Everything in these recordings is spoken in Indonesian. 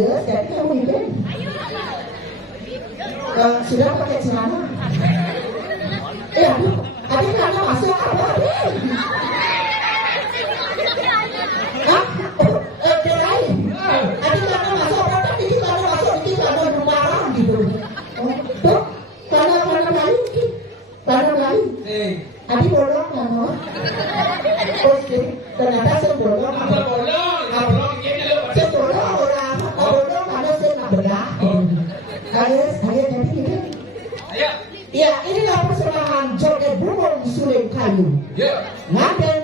Yes, jadi kamu ini sudah pakai celana. Adik nggak masuk apa? Kirain. Adik nggak masuk apa? Tadi nggak masuk, ini nggak mau marah gitu. Tuh, karena lain. Adik bolong nggak mau? Oke, ternyata saya bolong. Saya bolong orang. Bolong ada saya nggak berat. Ayah jadi ini. Ya, inilah persembahan joget Bumong Suling Kayu. Ngadeng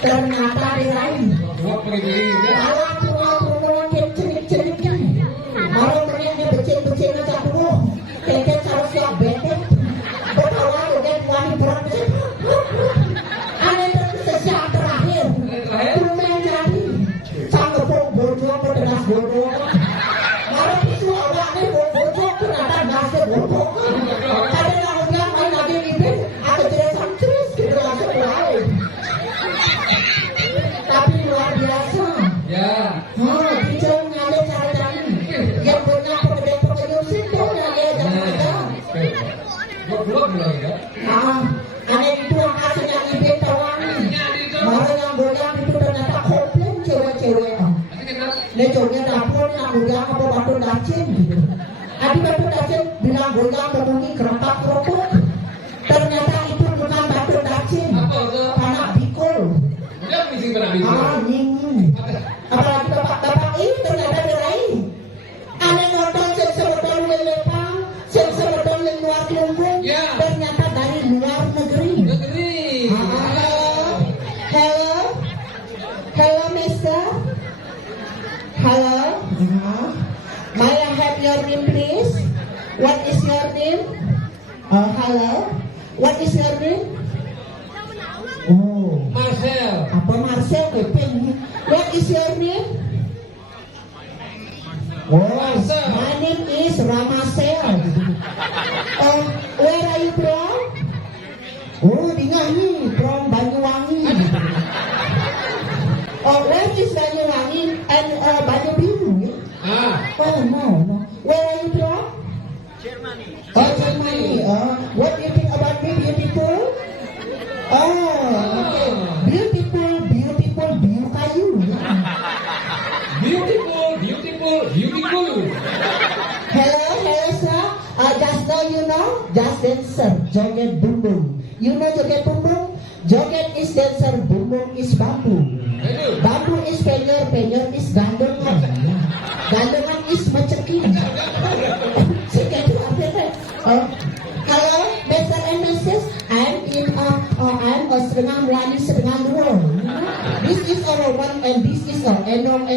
Ternyata ada lain. Kalau cerik-ceriknya, orang mereka becek-becek aja dulu. Keket harus siap betek. Berkawan dengan wanita berat. Ada tersesat terakhir. Rumah jadi sanggup bodoh berderas bodoh. Kalau itu awalnya bodoh ternyata ngasih bodoh. Ada yang main lagi ini, ada jeresan terus gitu langsung lain. Tapi luar biasa. Ya. Kita ngalir cara-cara yang punya pekerjaan situ yang jangan. Belum ya. Aneh itu yang hasilnya ibu tawangi. Malah yang goyang itu ternyata komplain cewek-cewek. Ini cowoknya dapur yang goyang apa batu dacin gitu. Adik batu dacin bilang goyang berbunyi keropak-keropok. Ternyata itu bukan batu dacin. Panak bikul. Nying. Apalagi bapak-bapak ini ternyata berai. Aneh nonton sensor-sensor lelepang, sensor-sensor luar lumbung. Ternyata dari luar negeri. Hello, Mister. Hello. May I have your name, please? What is your name? Hello. What is your name? Oh, Marcel. Apa Marcel? What is your name? Oh, my name is Ramasel. Where are you from? Oh, Dingahi, from Banyuwangi. Where is Banyuwangi and Banyubiru? Oh, no. Where are you from? Germany. Oh, Germany. What do you think about me, beautiful? Okay. Beautiful, biu kayu. Beautiful. Hello, sir. Just now you know, just dancer, joget bumbung. You know joget bumbung? Joget is dancer, bumbung is bambu. Bambu is penyor is gandengan. Gandengan is mencekik. Hello, Mr. and Mrs. I'm a setengah Melayu, setengah Luar. This is a Roman and this is a Enom.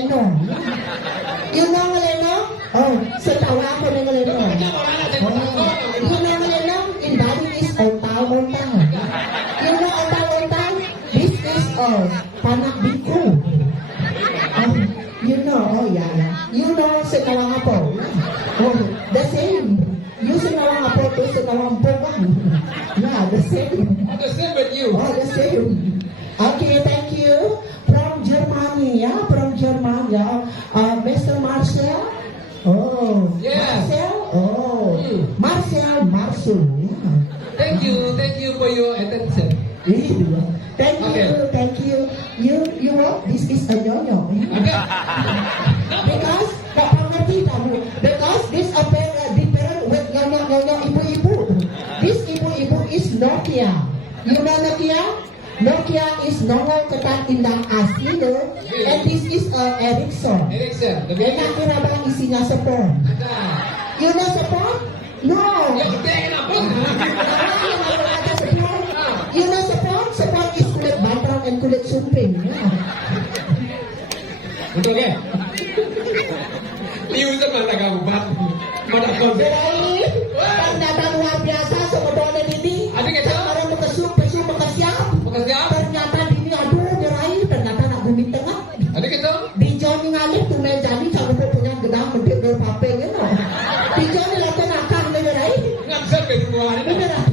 You know Enom? Oh, setahu aku dengan Enom. You know Enom? In Bali is ontang. You know ontang? This is a panak biku. You know? Oh ya. You know setahu apa? Oh, the same. You senawang apa tu senawang bogam. Yeah, the same. The same with you. Oh, the same. Okay, thank you. From Germany, From Germany, Mr. Marcel. Oh, yeah. Marcel. Oh, Marcel. Yeah. Thank you for your attention. Thank you. You what? This is a yo-yo. Because Bapak ngerti kamu. Because this affair different with nyonya ibu-ibu. This ibu-ibu is Nokia. You know Nokia? Nokia is nongol ketat indang asli loh. And this is Ericsson. Enak kira bang isinya sepon. You know sepon? No. You know sepon? Sepon is kulit bantrang and kulit sumping. Betul ya? Liu sama kamu bat. Mana kau? Ternyata luar biasa sebetulnya ini. Ada kita? Orang bekesup bekesiap. Ternyata ini aduh gerai. Ternyata nak bumi tengah. Ada kita? Di Johnny ngalih tuh mejani kalau punya gedang medit berpape gitu. Di Johnny lakukan akar gerai. Nggak bisa berdua. Beneran.